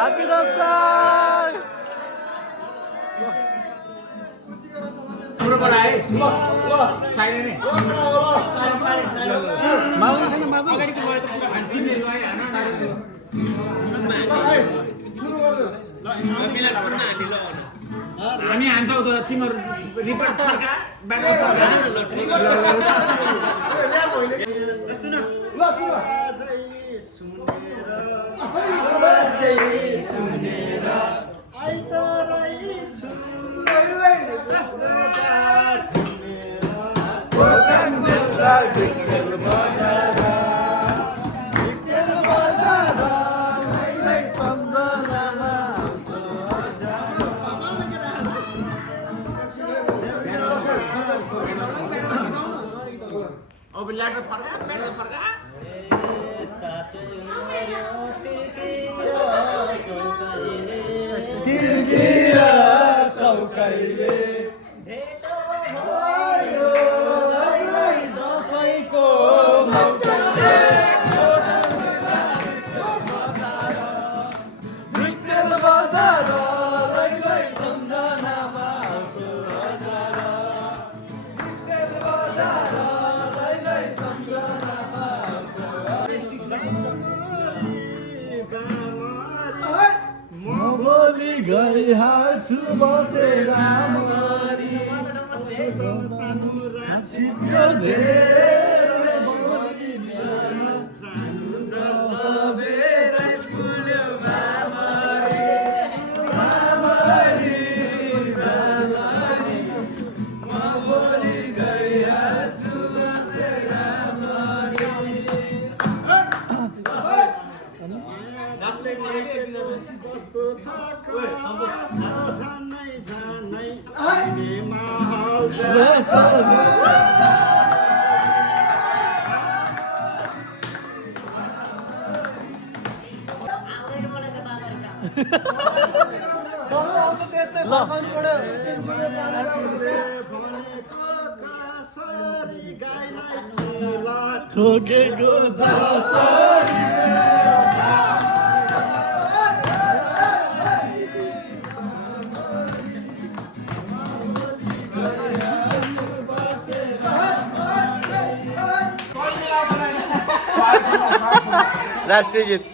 Happy birthday! हाम्रो बडा है ल साइड नै माउले छैन माजु अगाडिको भयो त अनि तिमीहरु आइ हान सुरु गर्नु ल मिलाएर हामी ल हामी हान्छौ त तिमीहरु रिपोर्ट फर्का ब्याक फर्का ल सुन ल सुन सुनेर आइतराइ छु अब ल्याटर फर्का ब्याटर फर्का तिरतिर चौकाइले भेटो भयो लाई दसैँको बजार लाई सम्झनामा आउँछ हजार बजार लाई सम्झनामा आउँछ म भोलि गइहाल्छु बसेर रामरी सानो राछिप्यो धेरै भोलि जानु छ सबेरै फुल्यो मामरी मामरी मामरी म भोलि गइहाल्छु बसेर रामरी कस्तो छ झनै झनै सिनेमा हल ठोकेको जसरी राष्ट्रिय गीत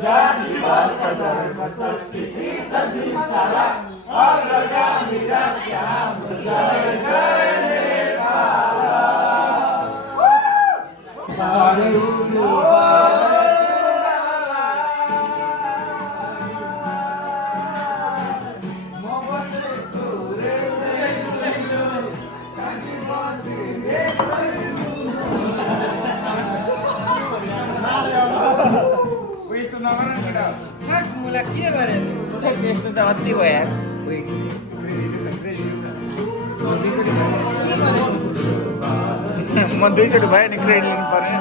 जाति भाषा धर्म संस्कृति सबै सारा अग्रगामी राष्ट्र हाम्रो जय जय नेपाल मलाई के गरे यस्तो त अति भयो यार म दुईचोटि भयो नि क्रेडिट लिनु पर्यो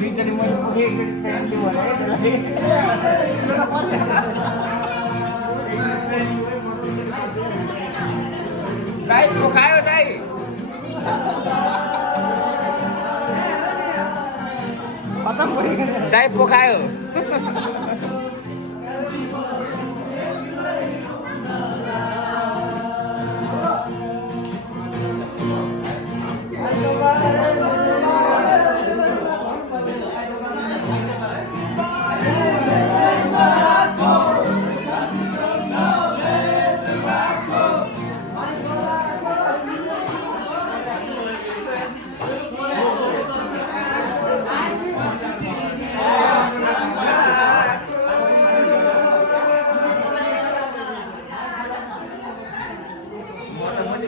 दुईचोटि मैले पुगेँ एकचोटि क्रेडिट लिनु दाइ पोखायो दाइ दाइ पोखायो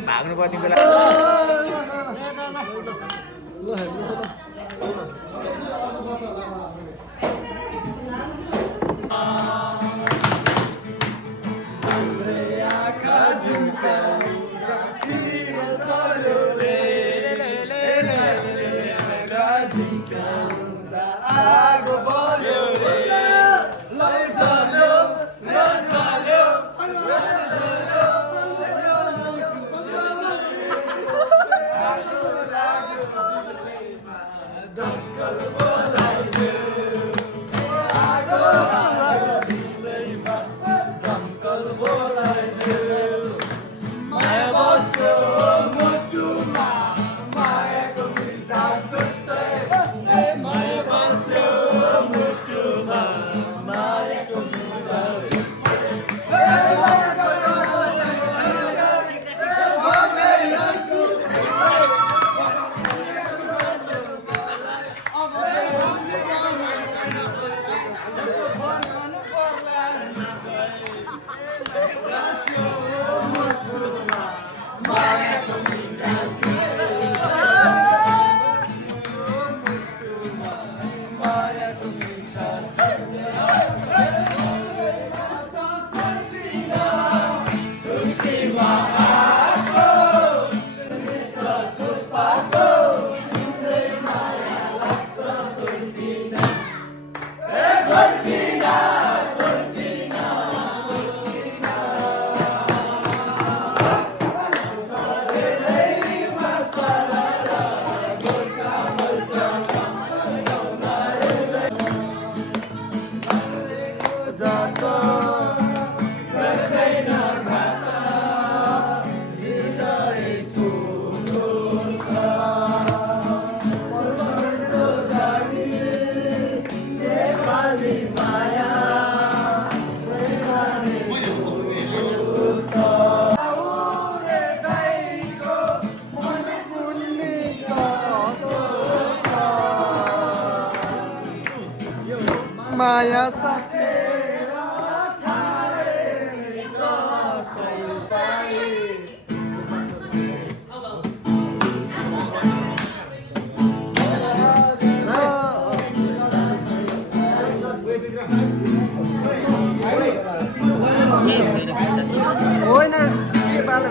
भाग्नु पर्ने बेला माया साथी होइन के पाले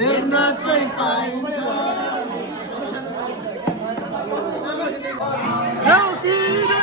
हेर्न चाहिँ पाइन्छ रौसिलो